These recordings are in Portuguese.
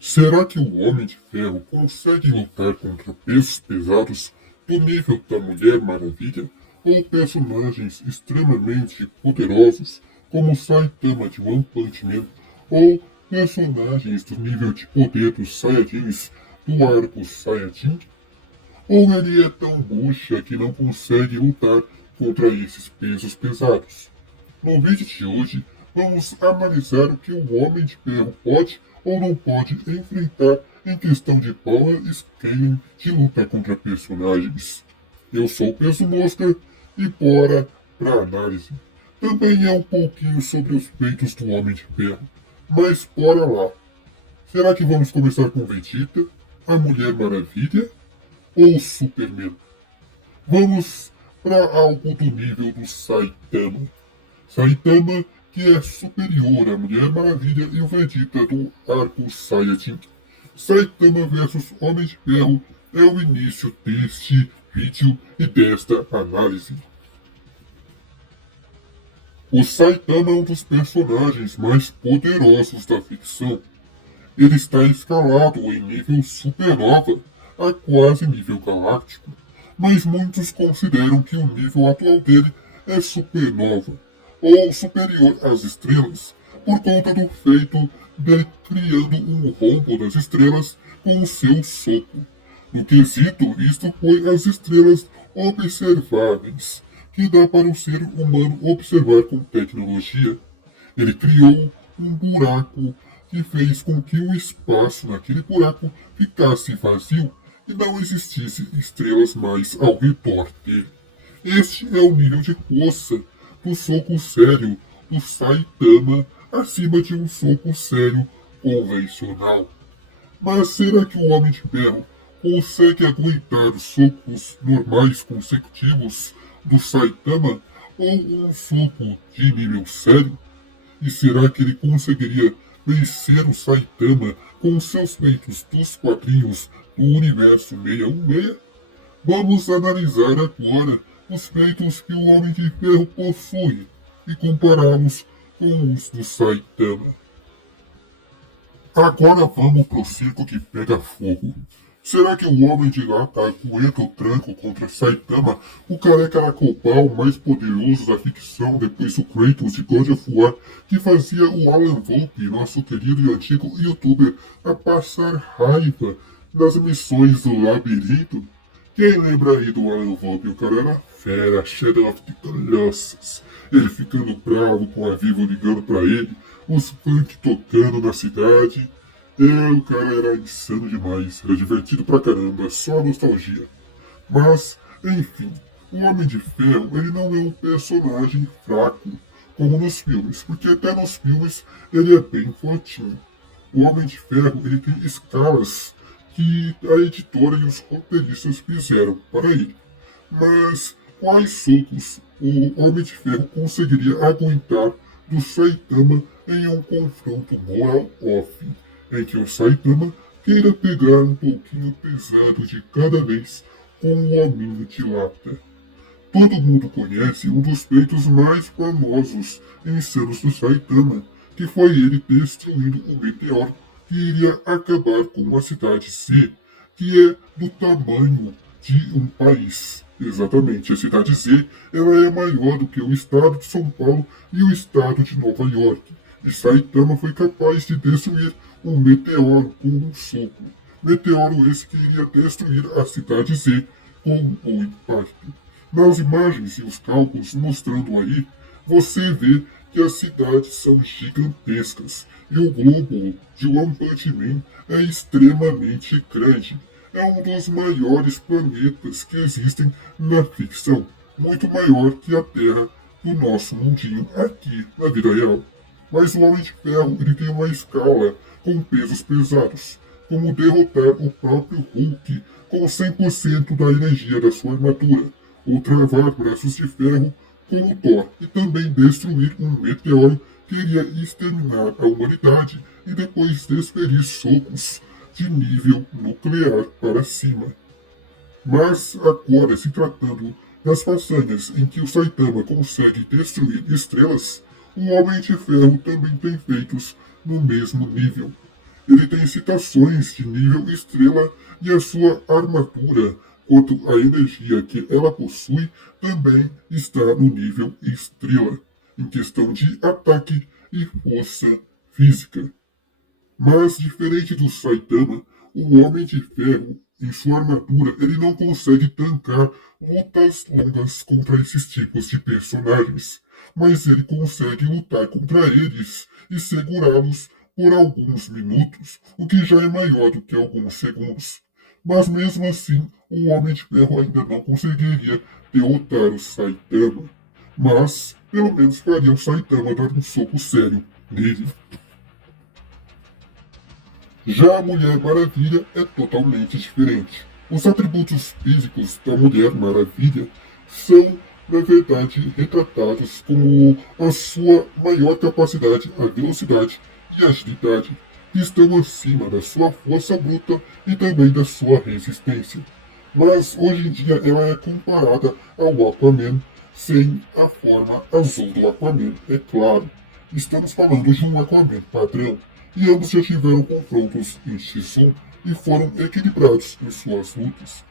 Será que o Homem de Ferro consegue lutar contra pesos pesados do nível da Mulher Maravilha ou personagens extremamente poderosos como Saitama de One Punch Man ou personagens do nível de poder dos Saiyajins do arco Saiyajin? Ou ele é tão bucha que não consegue lutar contra esses pesos pesados? No vídeo de hoje, vamos analisar o que o Homem de Ferro pode ou não pode enfrentar em questão de power scaling de luta contra personagens. Eu sou o Peso Mosca e bora pra análise. Também é um pouquinho sobre os peitos do Homem de Ferro, mas bora lá. Será que vamos começar com Vegeta, a Mulher Maravilha ou Superman? Vamos para algo do nível do Saitama. Saitama, que é superior à Mulher Maravilha e o Vegeta do arco Saiyajin. Saitama versus Homem de Ferro é o início deste vídeo e desta análise. O Saitama é um dos personagens mais poderosos da ficção. Ele está escalado em nível supernova, a quase nível galáctico, mas muitos consideram que o nível atual dele é supernova, ou superior às estrelas, por conta do feito dele criando um rombo das estrelas com o seu soco. No quesito, isto foi as estrelas observáveis, que dá para o ser humano observar com tecnologia. Ele criou um buraco que fez com que o espaço naquele buraco ficasse vazio e não existisse estrelas mais ao redor dele. Este é o nível de força do soco sério do Saitama acima de um soco sério convencional. Mas será que o Homem de Ferro consegue aguentar os socos normais consecutivos do Saitama ou um soco de nível sério? E será que ele conseguiria vencer o Saitama com seus feitos dos quadrinhos do Universo 616? Vamos analisar agora os feitos que o Homem de Ferro possui e compará-los com os do Saitama. Agora vamos pro circo que pega fogo. Será que o Homem de Lata aguenta o tranco contra Saitama, o careca aracopal mais poderoso da ficção depois do Kratos de God of War, que fazia o Alan Volpe, nosso querido e antigo youtuber, a passar raiva nas missões do labirinto? Quem lembra aí do Alan Volpe? O cara era fera, Shadow of the Colossus. Ele ficando bravo com a Vivo ligando pra ele, os punk tocando na cidade. O cara era insano demais, era divertido pra caramba, só nostalgia. Mas, enfim, o Homem de Ferro, ele não é um personagem fraco, como nos filmes, porque até nos filmes ele é bem fortinho. O Homem de Ferro, ele tem escalas que a editora e os roteiristas fizeram para ele. Mas quais socos o Homem de Ferro conseguiria aguentar do Saitama em um confronto moral off, em que o Saitama queira pegar um pouquinho pesado de cada vez com um hominho de lata? Todo mundo conhece um dos feitos mais famosos e insanos do Saitama, que foi ele destruindo o meteoro que iria acabar com a cidade Z, que é do tamanho de um país. Exatamente, a cidade Z ela é maior do que o estado de São Paulo e o estado de Nova York. E Saitama foi capaz de destruir um meteoro com um soco. Meteoro esse que iria destruir a cidade Z com o impacto. Nas imagens e os cálculos mostrando aí, você vê que as cidades são gigantescas e o globo de One Punch Man é extremamente grande. É um dos maiores planetas que existem na ficção, muito maior que a Terra do nosso mundinho aqui na vida real. Mas o Homem de Ferro ele tem uma escala com pesos pesados, como derrotar o próprio Hulk com 100% da energia da sua armadura, ou travar braços de ferro como Thor e também destruir um meteoro que iria exterminar a humanidade e depois desferir socos de nível nuclear para cima. Mas agora, se tratando das façanhas em que o Saitama consegue destruir estrelas, o Homem de Ferro também tem feitos no mesmo nível. Ele tem citações de nível estrela e a sua armadura, quanto à energia que ela possui, também está no nível estrela, em questão de ataque e força física. Mas, diferente do Saitama, o Homem de Ferro, em sua armadura, ele não consegue tancar lutas longas contra esses tipos de personagens. Mas ele consegue lutar contra eles e segurá-los por alguns minutos, o que já é maior do que alguns segundos. Mas mesmo assim, o Homem de Ferro ainda não conseguiria derrotar o Saitama. Mas, pelo menos faria o Saitama dar um soco sério nele. Já a Mulher Maravilha é totalmente diferente. Os atributos físicos da Mulher Maravilha são, na verdade, retratados como a sua maior capacidade, a velocidade e agilidade, que estão acima da sua força bruta e também da sua resistência. Mas hoje em dia ela é comparada ao Aquaman sem a forma azul do Aquaman, é claro. Estamos falando de um Aquaman padrão, e ambos já tiveram confrontos em X1 e foram equilibrados em suas lutas.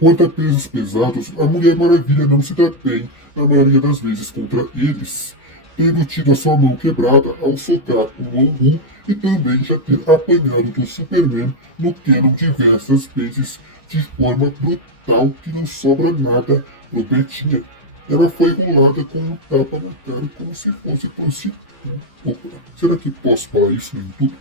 Quanto a pesos pesados, a Mulher Maravilha não se dá bem na maioria das vezes contra eles, tendo tido a sua mão quebrada ao socar o Longu e também já ter apanhado do Superman no Canon diversas vezes de forma brutal que não sobra nada pro Betinha. Ela foi rolada com um tapa na cara como se fosse prostituta. Opa, será que posso falar isso no YouTube?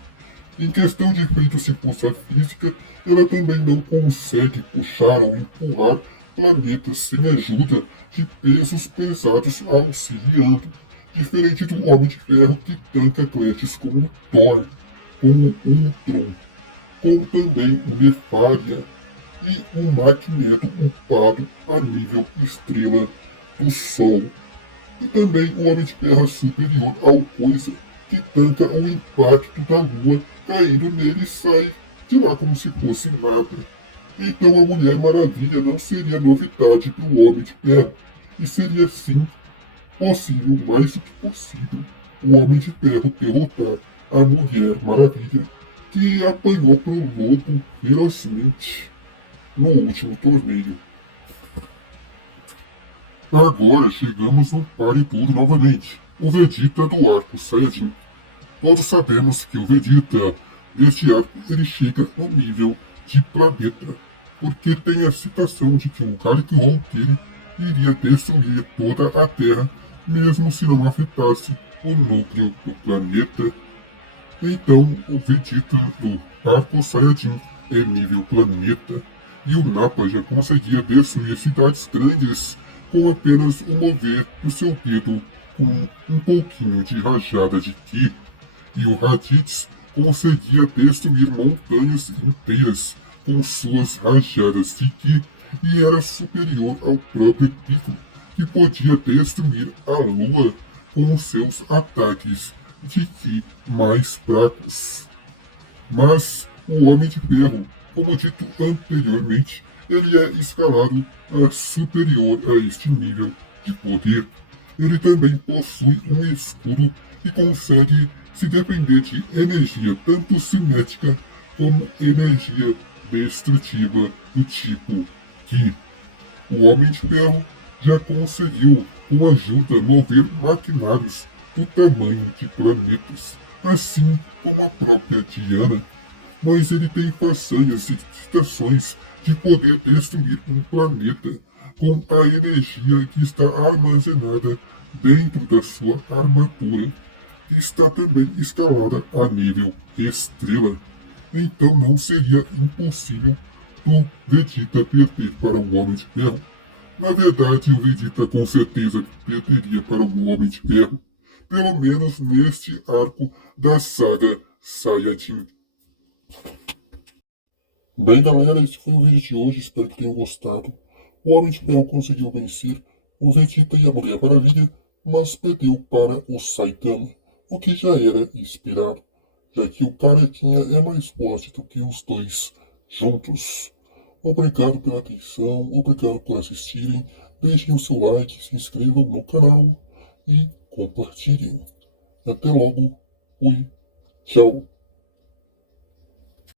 Em questão de efeitos e força física, ela também não consegue puxar ou empurrar planetas sem ajuda de pesos pesados auxiliando, diferente do Homem de Ferro que tanca atletas como o Thor, como o Ultron, com também o Nefaria e o Magneto upado a nível estrela do Sol. E também o Homem de Ferro superior ao Coisa, que tanca o impacto da Lua caindo nele e sai de lá como se fosse nada. Então a Mulher Maravilha não seria novidade para o Homem de Ferro, e seria sim possível, mais do que possível, o Homem de Ferro derrotar a Mulher Maravilha, que apanhou para o Lobo ferozmente no último torneio. Agora chegamos no Pare Tudo novamente, o Vegeta do arco Saiyajin. Todos sabemos que o Vegeta deste arco ele chega ao nível de planeta, porque tem a citação de que o Galactic dele iria destruir toda a Terra, mesmo se não afetasse o núcleo do planeta. Então o Vegeta do arco Saiyajin é nível planeta, e o Nappa já conseguia destruir cidades grandes com apenas o mover do seu dedo com um pouquinho de rajada de Ki, e o Raditz conseguia destruir montanhas inteiras com suas rajadas de Ki, e era superior ao próprio Piccolo, que podia destruir a Lua com os seus ataques de Ki mais fracos. Mas o Homem de Ferro, como dito anteriormente, ele é escalado a superior a este nível de poder. Ele também possui um escudo e consegue se defender de energia tanto cinética como energia destrutiva do tipo Ki. O Homem de Ferro já conseguiu, com ajuda, mover maquinários do tamanho de planetas, assim como a própria Diana, mas ele tem façanhas e citações de poder destruir um planeta com a energia que está armazenada dentro da sua armadura, que está também escalada a nível estrela. Então não seria impossível o Vegeta perder para o Homem de Ferro. Na verdade, o Vegeta com certeza perderia para o Homem de Ferro, pelo menos neste arco da saga Saiyajin. Bem, galera, esse foi o vídeo de hoje, espero que tenham gostado. O Homem de Ferro conseguiu vencer o Vegeta e a Mulher Maravilha, mas perdeu para o Saitama, o que já era esperado, já que o Carequinha é mais forte do que os dois juntos. Obrigado pela atenção, obrigado por assistirem, deixem o seu like, se inscrevam no canal e compartilhem. Até logo, fui, tchau.